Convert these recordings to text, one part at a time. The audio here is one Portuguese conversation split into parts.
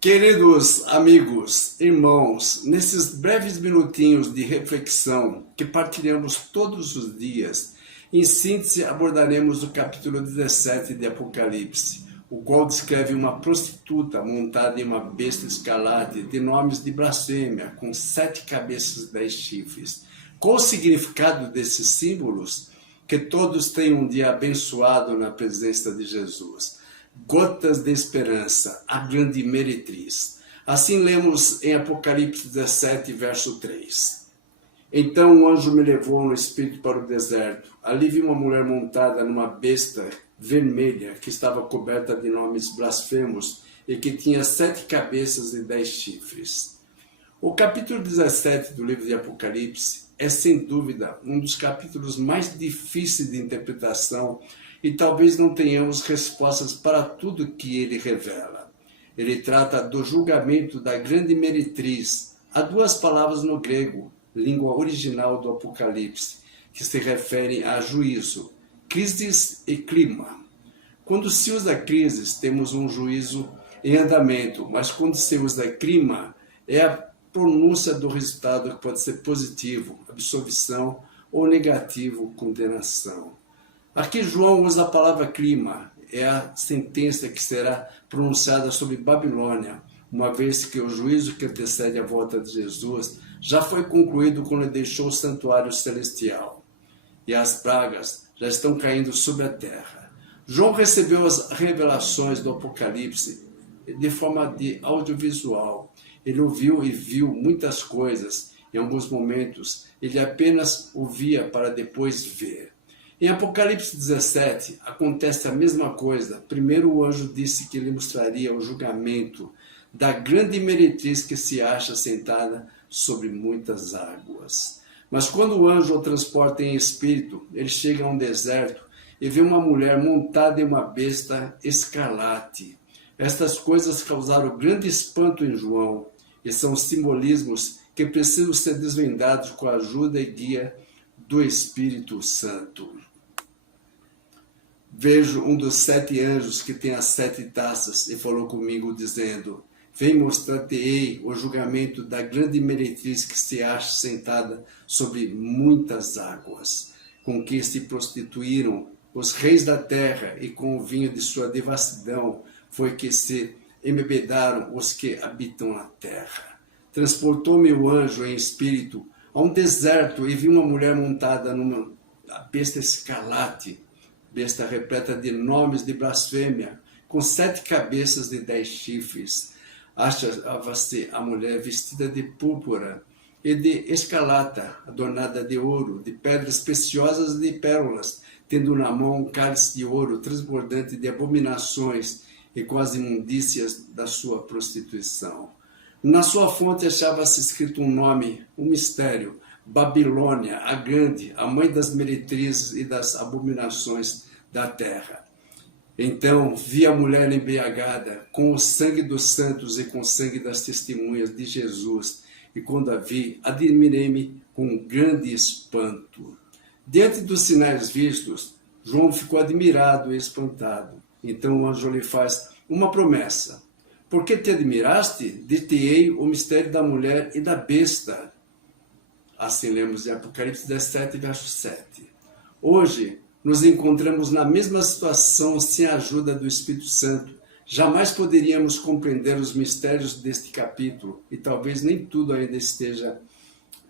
Queridos amigos, irmãos, nesses breves minutinhos de reflexão que partilhamos todos os dias, em síntese abordaremos o capítulo 17 de Apocalipse, o qual descreve uma prostituta montada em uma besta escarlate de nomes de blasfêmia, com 7 cabeças e 10 chifres. Qual o significado desses símbolos? Que todos tenham um dia abençoado na presença de Jesus. Gotas de esperança, a grande meretriz. Assim lemos em Apocalipse 17, verso 3. Então o anjo me levou no espírito para o deserto. Ali vi uma mulher montada numa besta vermelha, que estava coberta de nomes blasfemos e que tinha 7 cabeças e 10 chifres. O capítulo 17 do livro de Apocalipse é, sem dúvida, um dos capítulos mais difíceis de interpretação e talvez não tenhamos respostas para tudo que ele revela. Ele trata do julgamento da grande meretriz. Há 2 palavras no grego, língua original do Apocalipse, que se referem a juízo, crisis e clima. Quando se usa crisis, temos um juízo em andamento, mas quando se usa clima, é a pronúncia do resultado que pode ser positivo, absolvição, ou negativo, condenação. Aqui João usa a palavra clima, é a sentença que será pronunciada sobre Babilônia, uma vez que o juízo que antecede a volta de Jesus já foi concluído quando ele deixou o santuário celestial. E as pragas já estão caindo sobre a terra. João recebeu as revelações do Apocalipse de forma de audiovisual. Ele ouviu e viu muitas coisas. Em alguns momentos, ele apenas ouvia para depois ver. Em Apocalipse 17, acontece a mesma coisa. Primeiro o anjo disse que ele mostraria o julgamento da grande meretriz que se acha sentada sobre muitas águas. Mas quando o anjo o transporta em espírito, ele chega a um deserto e vê uma mulher montada em uma besta escarlate. Estas coisas causaram grande espanto em João, e são simbolismos que precisam ser desvendados com a ajuda e guia do Espírito Santo. Vejo um dos 7 anjos que tem as 7 taças e falou comigo dizendo: vem mostrar-te-ei o julgamento da grande meretriz que se acha sentada sobre muitas águas, com que se prostituíram os reis da terra, e com o vinho de sua devassidão foi que se embebedaram os que habitam na terra. Transportou-me o anjo em espírito a um deserto e vi uma mulher montada numa besta escarlate, besta repleta de nomes de blasfêmia, com 7 cabeças e 10 chifres. Achava-se a mulher vestida de púrpura e de escarlata, adornada de ouro, de pedras preciosas e de pérolas, tendo na mão um cálice de ouro transbordante de abominações e com as imundícias da sua prostituição. Na sua fonte achava-se escrito um nome, um mistério: Babilônia, a grande, a mãe das meretrizes e das abominações da terra. Então vi a mulher embriagada com o sangue dos santos e com o sangue das testemunhas de Jesus, e quando a vi, admirei-me com grande espanto. Diante dos sinais vistos, João ficou admirado e espantado. Então o anjo lhe faz uma promessa: porque te admiraste, dir-te-ei o mistério da mulher e da besta. Assim lemos em Apocalipse 17, verso 7. Hoje, nos encontramos na mesma situação sem a ajuda do Espírito Santo. Jamais poderíamos compreender os mistérios deste capítulo e talvez nem tudo ainda esteja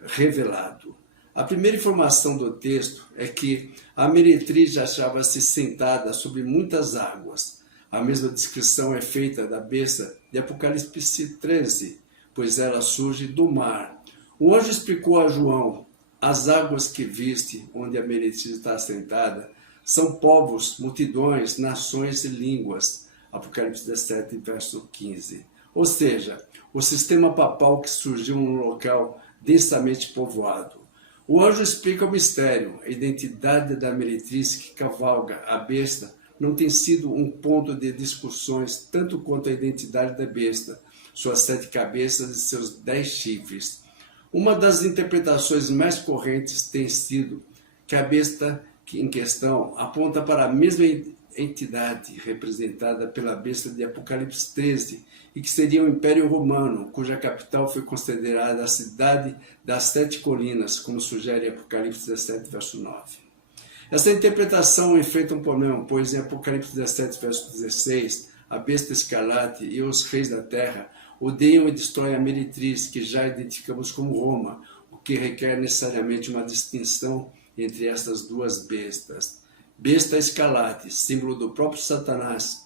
revelado. A primeira informação do texto é que a meretriz achava-se sentada sobre muitas águas. A mesma descrição é feita da besta de Apocalipse 13, pois ela surge do mar. O anjo explicou a João: as águas que viste, onde a meretriz está sentada, são povos, multidões, nações e línguas. Apocalipse 17, verso 15. Ou seja, o sistema papal que surgiu num local densamente povoado. O anjo explica o mistério: a identidade da meretriz que cavalga a besta não tem sido um ponto de discussões tanto quanto a identidade da besta, suas 7 cabeças e seus 10 chifres. Uma das interpretações mais correntes tem sido que a besta em questão aponta para a mesma entidade representada pela besta de Apocalipse 13, e que seria o Império Romano, cuja capital foi considerada a cidade das 7 colinas, como sugere Apocalipse 17, verso 9. Essa interpretação enfrenta um problema, pois em Apocalipse 17, verso 16, a besta escarlate e os reis da terra odeiam e destroem a meretriz, que já identificamos como Roma, o que requer necessariamente uma distinção entre estas duas bestas. Besta escarlate, símbolo do próprio Satanás.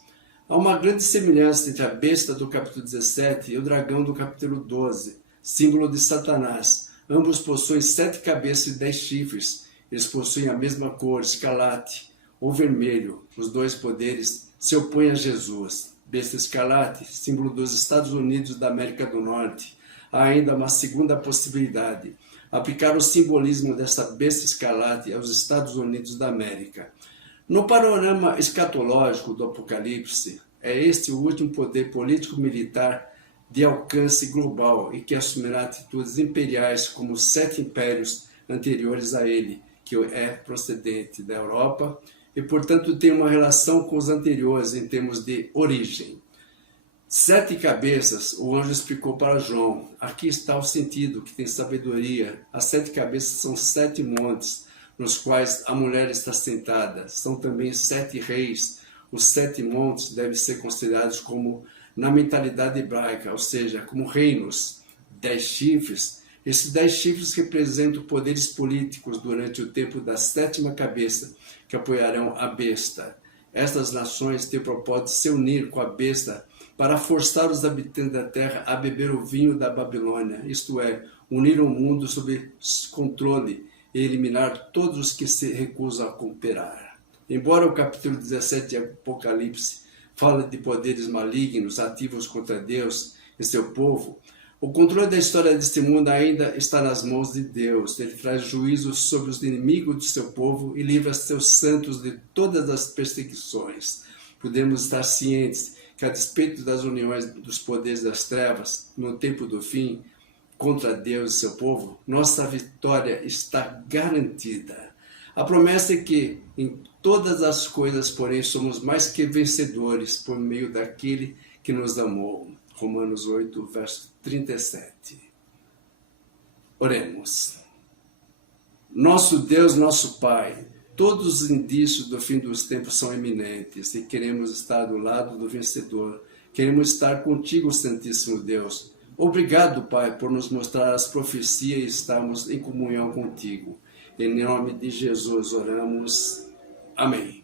Há uma grande semelhança entre a besta do capítulo 17 e o dragão do capítulo 12, símbolo de Satanás. Ambos possuem 7 cabeças e 10 chifres. Eles possuem a mesma cor, escarlate ou vermelho. Os dois poderes se opõem a Jesus. Besta escarlate, símbolo dos Estados Unidos da América do Norte. Há ainda uma segunda possibilidade: aplicar o simbolismo dessa besta escarlate aos Estados Unidos da América. No panorama escatológico do Apocalipse, é este o último poder político-militar de alcance global e que assumirá atitudes imperiais como os 7 impérios anteriores a ele, que é procedente da Europa e, portanto, tem uma relação com os anteriores em termos de origem. 7 cabeças, o anjo explicou para João. Aqui está o sentido, que tem sabedoria. As 7 cabeças são 7 montes, nos quais a mulher está sentada. São também 7 reis. Os 7 montes devem ser considerados como, na mentalidade hebraica, ou seja, como reinos. 10 chifres. Esses 10 chifres representam poderes políticos durante o tempo da 7ª cabeça, que apoiarão a besta. Estas nações têm o propósito de se unir com a besta para forçar os habitantes da terra a beber o vinho da Babilônia, isto é, unir o mundo sob controle e eliminar todos os que se recusam a cooperar. Embora o capítulo 17 de Apocalipse fale de poderes malignos ativos contra Deus e seu povo, o controle da história deste mundo ainda está nas mãos de Deus. Ele traz juízo sobre os inimigos do seu povo e livra seus santos de todas as perseguições. Podemos estar cientes que, a despeito das uniões dos poderes das trevas, no tempo do fim, contra Deus e seu povo, nossa vitória está garantida. A promessa é que, em todas as coisas, porém, somos mais que vencedores por meio daquele que nos amou. Romanos 8, verso 37. Oremos. Nosso Deus, nosso Pai, todos os indícios do fim dos tempos são iminentes e queremos estar do lado do vencedor. Queremos estar contigo, Santíssimo Deus. Obrigado, Pai, por nos mostrar as profecias e estarmos em comunhão contigo. Em nome de Jesus oramos. Amém.